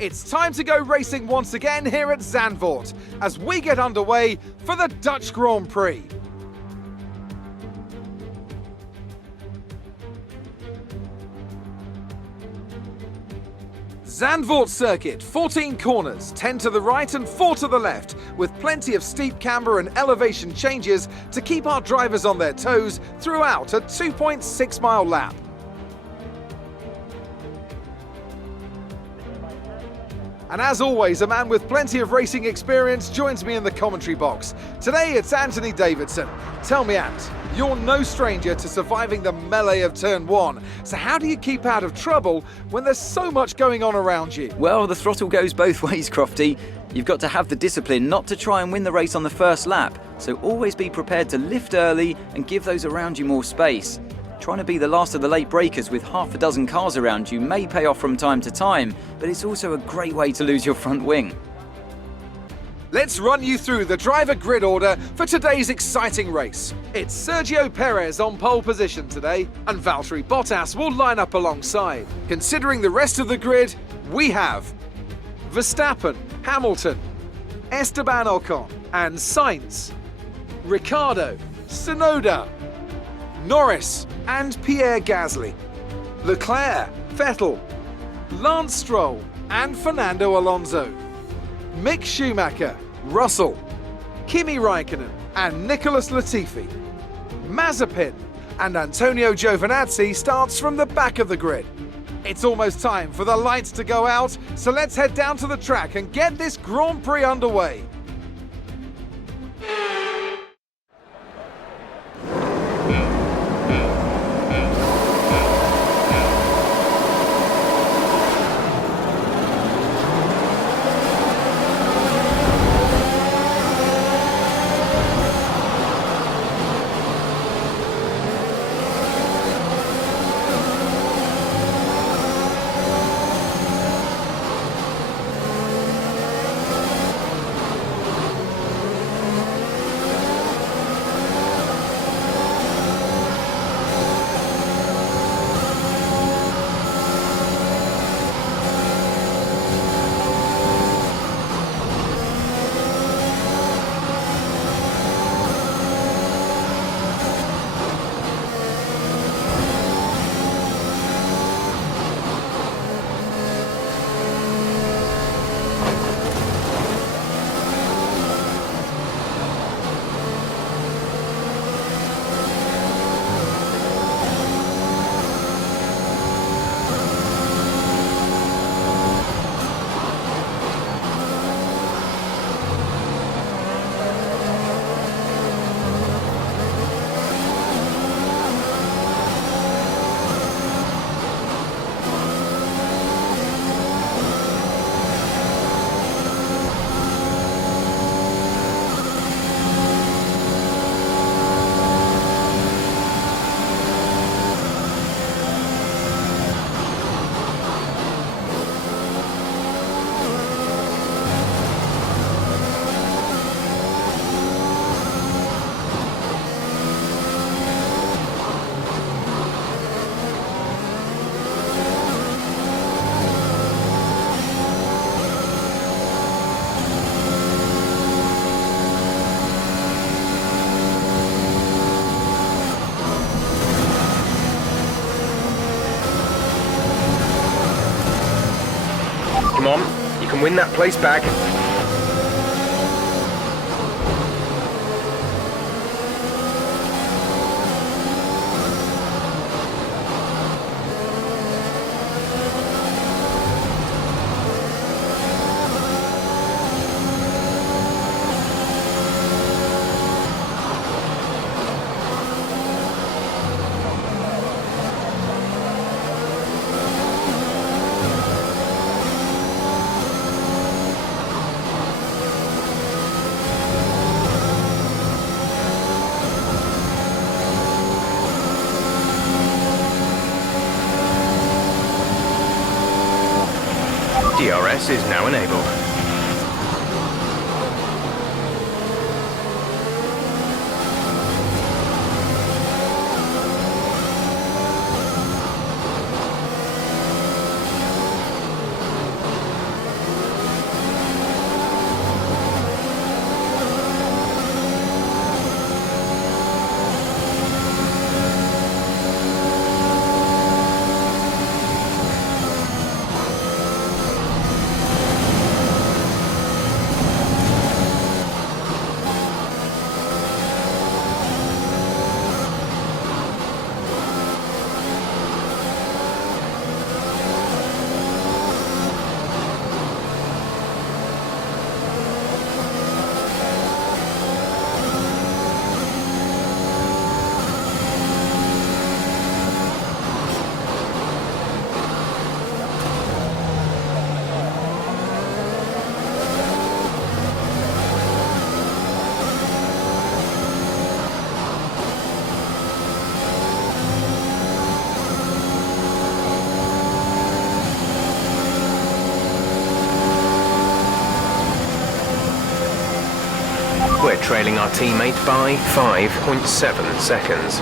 It's time to go racing once again here at Zandvoort as we get underway for the Dutch Grand Prix. Zandvoort circuit, 14 corners, 10 to the right and 4 to the left, with plenty of steep camber and elevation changes to keep our drivers on their toes throughout a 2.6 mile lap. And as always, a man with plenty of racing experience joins me in the commentary box. Today it's Anthony Davidson. Tell me, Ant, you're no stranger to surviving the melee of turn 1. So how do you keep out of trouble when there's so much going on around you? Well, the throttle goes both ways, Crofty. You've got to have the discipline not to try and win the race on the first lap. So always be prepared to lift early and give those around you more space. Trying to be the last of the late breakers with half a dozen cars around you may pay off from time to time, but it's also a great way to lose your front wing. Let's run you through the driver grid order for today's exciting race. It's Sergio Perez on pole position today, and Valtteri Bottas will line up alongside. Considering the rest of the grid, we have Verstappen, Hamilton, Esteban Ocon and Sainz, Ricciardo, Tsunoda, Norris and Pierre Gasly, Leclerc, Vettel, Lance Stroll and Fernando Alonso, Mick Schumacher, Russell, Kimi Raikkonen and Nicholas Latifi, Mazepin and Antonio Giovinazzi starts from the back of the grid. It's almost time for the lights to go out, so let's head down to the track and get this Grand Prix underway. Come on, you can win that place back. DRS is now enabled. trailing our teammate by 5.7 seconds.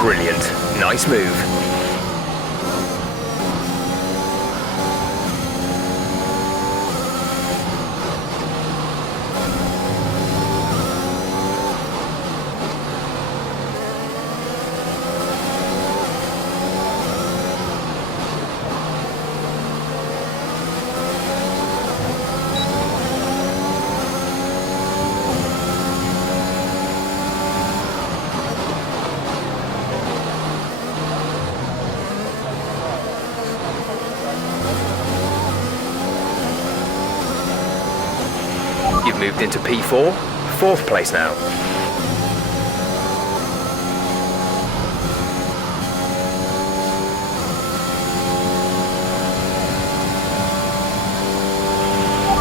Brilliant. Nice move. You've moved into P4, 4th place now.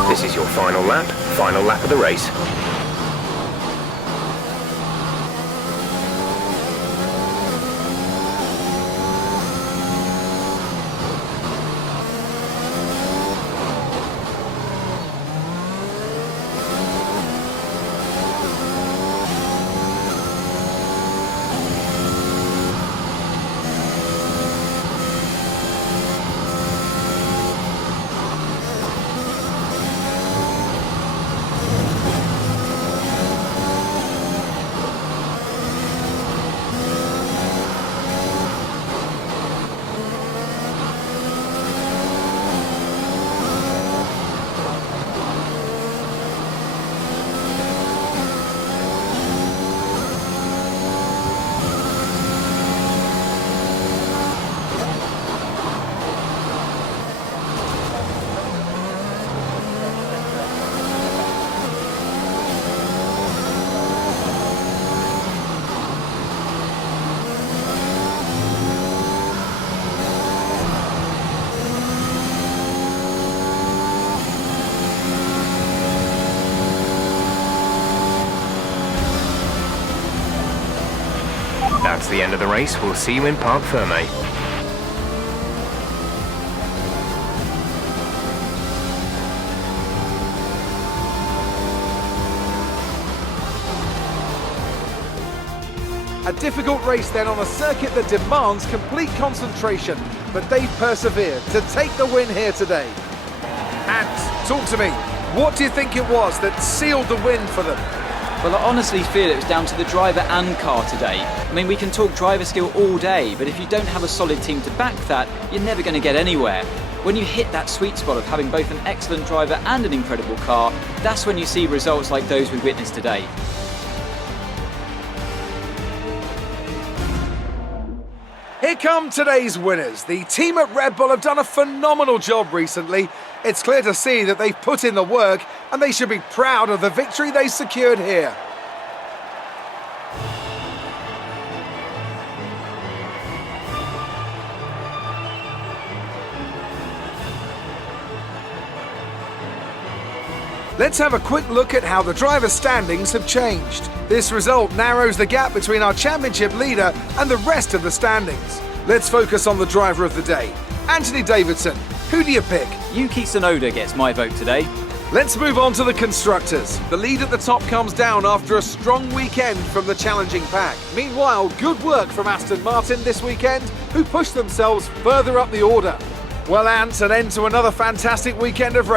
This is your final lap of the race. That's the end of the race. We'll see you in Parc Ferme. A difficult race then on a circuit that demands complete concentration, but they've persevered to take the win here today. And talk to me, what do you think it was that sealed the win for them? Well, I honestly feel it was down to the driver and car today. I mean, we can talk driver skill all day, but if you don't have a solid team to back that, you're never going to get anywhere. When you hit that sweet spot of having both an excellent driver and an incredible car, that's when you see results like those we witnessed today. Here come today's winners. The team at Red Bull have done a phenomenal job recently. It's clear to see that they've put in the work and they should be proud of the victory they secured here. Let's have a quick look at how the driver standings have changed. This result narrows the gap between our championship leader and the rest of the standings. Let's focus on the driver of the day. Anthony Davidson, who do you pick? Yuki Tsunoda gets my vote today. Let's move on to the constructors. The lead at the top comes down after a strong weekend from the challenging pack. Meanwhile, good work from Aston Martin this weekend, who pushed themselves further up the order. Well, Ant, an end to another fantastic weekend of racing.